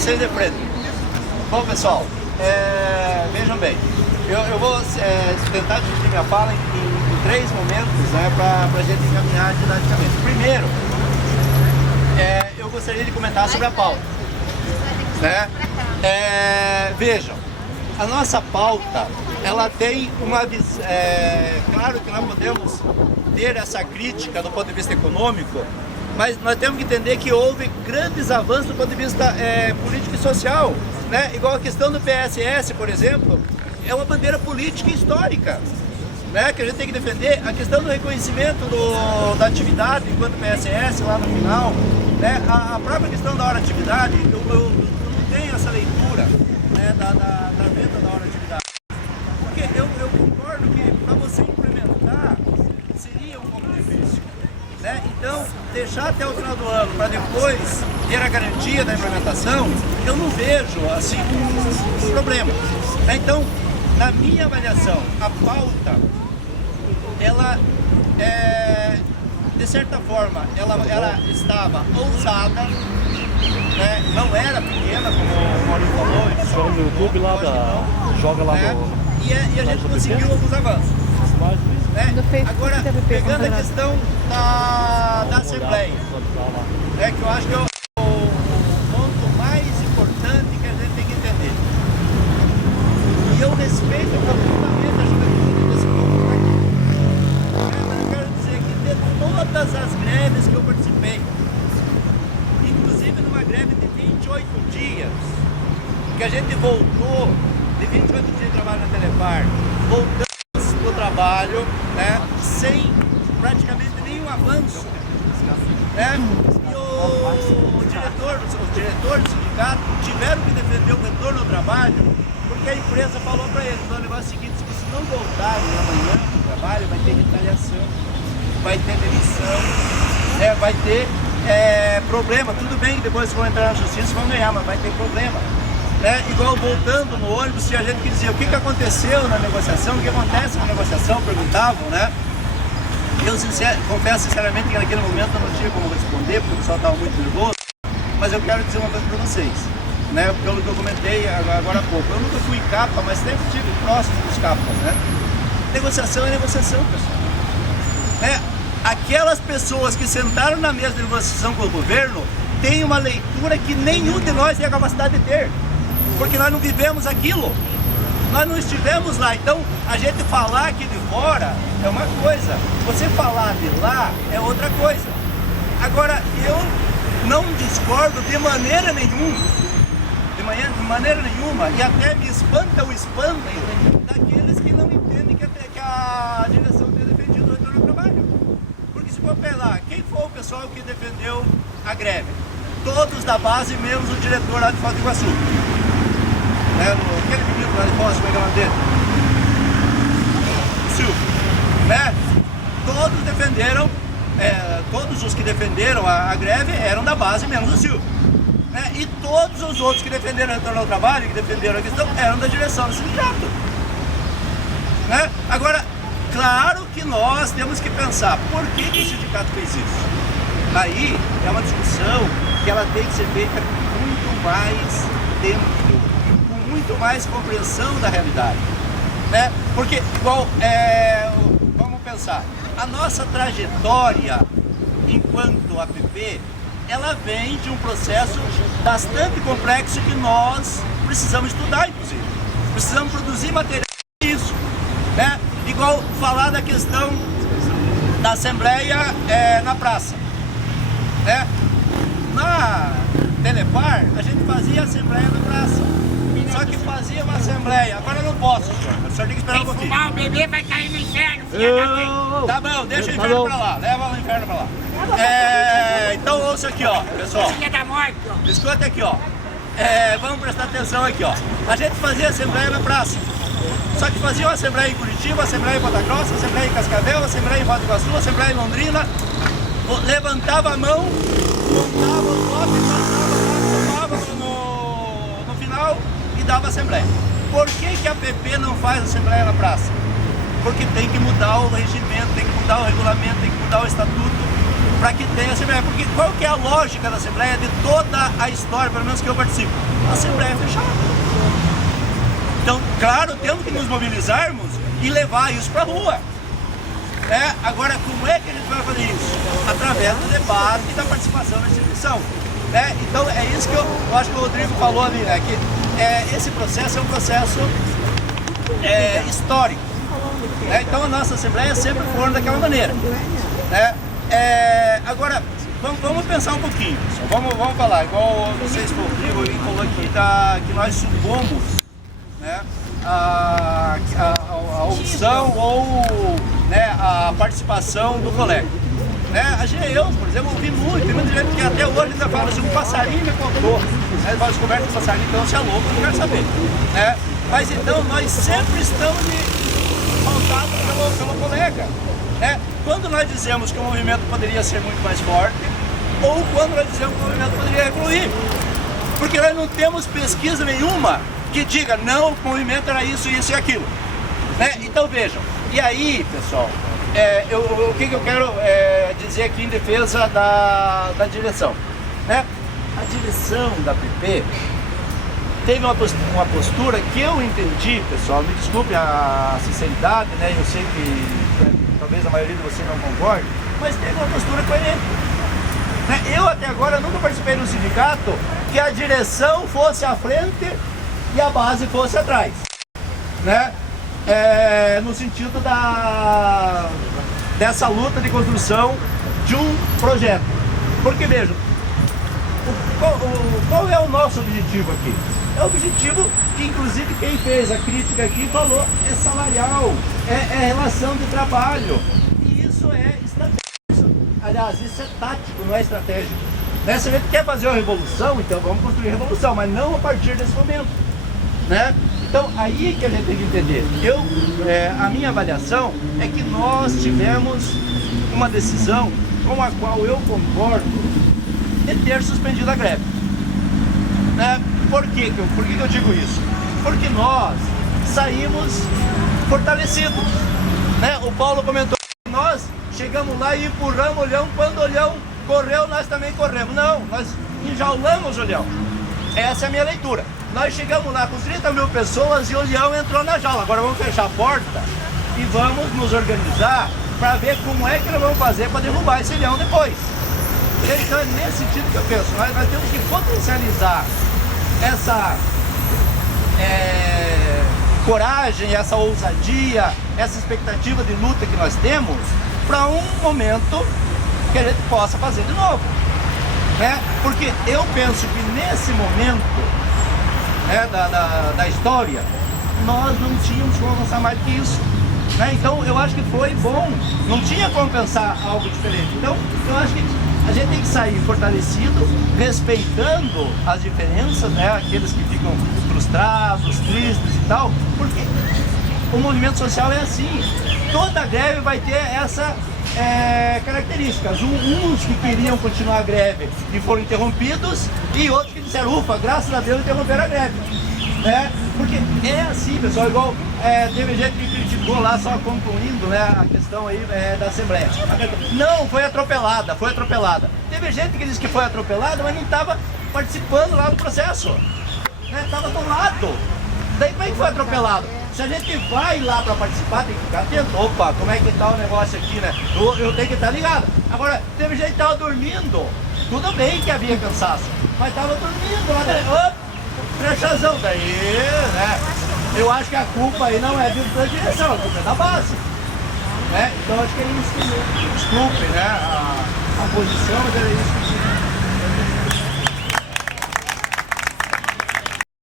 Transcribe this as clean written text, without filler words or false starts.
Vocês de frente. Bom, pessoal, vejam bem, eu vou tentar dividir minha fala em 3 momentos, né, para a gente encaminhar didaticamente. Primeiro, eu gostaria de comentar sobre a pauta. Né? Vejam, a nossa pauta, ela tem uma visão. Claro que nós podemos ter essa crítica do ponto de vista econômico, mas nós temos que entender que houve grandes avanços do ponto de vista político e social, né? Igual a questão do PSS, por exemplo, é uma bandeira política e histórica, né? Que a gente tem que defender. A questão do reconhecimento da atividade enquanto PSS lá no final, né? A própria questão da hora de atividade, eu não tenho essa leitura, né, da venda da hora de atividade, porque eu concordo que para você implementar seria um pouco difícil. Né? Então, deixar até o final do ano para depois ter a garantia da implementação, eu não vejo assim um problema. Né? Então, na minha avaliação, a pauta, ela de certa forma, ela estava ousada, né? Não era pequena, como o Maurício falou. Joga no YouTube lá, joga lá no... E a gente conseguiu alguns avanços. Agora, pegando a questão da Assembleia, que eu acho que é o ponto mais importante que a gente tem que entender. E eu respeito profundamente a juventude desse povo aqui. Mas eu quero dizer que de todas as greves que eu participei, inclusive numa greve de 28 dias, que a gente voltou de 28 dias de trabalho na Telepar, voltamos do trabalho, né, sem praticamente nenhum avanço, né? E os diretores do sindicato tiveram que defender o retorno ao trabalho, porque a empresa falou para eles: o negócio é o seguinte, se vocês não voltarem amanhã para o trabalho, vai ter retaliação, vai ter demissão, vai ter problema. Tudo bem que depois vão entrar na justiça e vão ganhar, mas vai ter problema. Igual voltando no ônibus, tinha gente que dizia: o que aconteceu na negociação, o que acontece na negociação, perguntavam, né? Eu confesso sinceramente que naquele momento eu não tinha como responder, porque o pessoal estava muito nervoso, mas eu quero dizer uma coisa para vocês, né? Pelo que eu comentei agora há pouco, eu nunca fui capa, mas sempre estive próximo dos capas, né? Negociação é negociação, pessoal. Aquelas pessoas que sentaram na mesa de negociação com o governo têm uma leitura que nenhum de nós tem a capacidade de ter, porque nós não vivemos aquilo, nós não estivemos lá. Então, a gente falar aqui de fora é uma coisa, você falar de lá é outra coisa. Agora, eu não discordo de maneira nenhuma, e até me espanta o espanto daqueles que não entendem que a direção tem defendido o retorno ao trabalho. Porque se for pegar, quem foi o pessoal que defendeu a greve? Todos da base, menos o diretor lá de Foz do Iguaçu. Aquele menino lá de Foz, como é que é o nome dele? O Silvio. Todos defenderam, todos os que defenderam a greve eram da base, menos o Silvio. E todos os outros que defenderam o retorno ao trabalho, que defenderam a questão, eram da direção do sindicato. Agora, claro que nós temos que pensar, por que o sindicato fez isso? Aí é uma discussão que ela tem que ser feita com muito mais tempo, com muito mais compreensão da realidade, né? Porque, igual, vamos pensar, a nossa trajetória enquanto APP, ela vem de um processo bastante complexo que nós precisamos estudar, inclusive. Precisamos produzir material disso, né? Igual falar da questão da Assembleia na praça. Na Telepar, a gente fazia Assembleia na praça. Só que fazia uma Assembleia. Agora eu não posso, senhor. O senhor tem que esperar um pouquinho. Fumar, o bebê vai cair no inferno, filha da mãe. Tá bom, deixa o inferno pra lá. Leva o inferno pra lá. Então ouça aqui, ó, pessoal. Filha da morte, ó. Escuta aqui, ó. Vamos prestar atenção aqui, ó. A gente fazia Assembleia na praça. Só que fazia uma Assembleia em Curitiba, Assembleia em Ponta Grossa, Assembleia em Cascavel, Assembleia em Foz do Iguaçu, Assembleia em Londrina. Levantava a mão, montava o bloco e passava lá, no final e dava Assembleia. Por que a PP não faz Assembleia na praça? Porque tem que mudar o regimento, tem que mudar o regulamento, tem que mudar o estatuto. para que tenha Assembleia. Porque qual que é a lógica da Assembleia de toda a história, pelo menos que eu participo? A Assembleia é fechada. Então, claro, temos que nos mobilizarmos e levar isso para a rua. Agora, como é que a gente vai fazer isso? Através do debate e da participação na instituição. Então, é isso que eu acho que o Rodrigo falou ali, né? Que esse processo é um processo histórico. Então, a nossa Assembleia sempre foi daquela maneira. Agora, vamos pensar um pouquinho. Vamos falar, igual vocês, o Rodrigo falou aqui, que nós supomos, né, a opção ou, né, a participação do colega. Eu, por exemplo, ouvi muito, tem muita gente que até hoje ainda fala assim, um passarinho me contou. Faz conversa com passarinho, então você é louco, eu não quero saber. Mas então nós sempre estamos pautados pelo colega. Quando nós dizemos que o movimento poderia ser muito mais forte, ou quando nós dizemos que o movimento poderia evoluir. Porque nós não temos pesquisa nenhuma que diga, não, o movimento era isso, isso e aquilo. Então vejam, e aí, pessoal, o que eu quero dizer aqui em defesa da direção? A direção da PP teve uma postura que eu entendi, pessoal, me desculpe a sinceridade, né? Eu sei que talvez a maioria de vocês não concorde, mas teve uma postura coerente. Eu até agora nunca participei de um sindicato que a direção fosse à frente e a base fosse atrás, no sentido dessa luta de construção de um projeto. Porque vejam, qual é o nosso objetivo aqui? É o objetivo que inclusive quem fez a crítica aqui falou, é salarial, é relação de trabalho. E isso é estratégico. Aliás, isso é tático, não é estratégico. Se a gente quer fazer uma revolução, então vamos construir revolução, mas não a partir desse momento. Então, aí que a gente tem que entender. A minha avaliação é que nós tivemos uma decisão com a qual eu concordo de ter suspendido a greve. Por que eu digo isso? Porque nós saímos fortalecidos. O Paulo comentou que nós chegamos lá e empurramos o Olhão, quando o Olhão correu, nós também corremos. Não, nós enjaulamos o Olhão. Essa é a minha leitura. Nós chegamos lá com 30 mil pessoas e o Leão entrou na jaula. Agora vamos fechar a porta e vamos nos organizar para ver como é que nós vamos fazer para derrubar esse leão depois. Então é nesse sentido que eu penso. Nós temos que potencializar essa coragem, essa ousadia, essa expectativa de luta que nós temos para um momento que a gente possa fazer de novo. Porque eu penso que nesse momento da história, nós não tínhamos como avançar mais do que isso. Então eu acho que foi bom, não tinha como pensar algo diferente. Então eu acho que a gente tem que sair fortalecido, respeitando as diferenças, aqueles que ficam frustrados, tristes e tal, porque o movimento social é assim. Toda greve vai ter essa características. Uns que queriam continuar a greve e foram interrompidos, e outros que disseram, ufa, graças a Deus interromperam a greve. Porque é assim, pessoal, igual teve gente que criticou lá, só concluindo a questão aí da Assembleia. Não, foi atropelada. Teve gente que disse que foi atropelada, mas não estava participando lá do processo. Estava do lado. Daí como é que foi atropelado? Se a gente vai lá para participar, tem que ficar atento. Opa, como é que tá o negócio aqui, Eu tenho que estar ligado. Agora, teve gente que estava dormindo. Tudo bem que havia cansaço, mas estava dormindo lá dentro. Opa, frechazão. Daí, eu acho que a culpa aí não é da direção, a culpa é da base. Então acho que é isso que desculpe, a posição, mas é isso que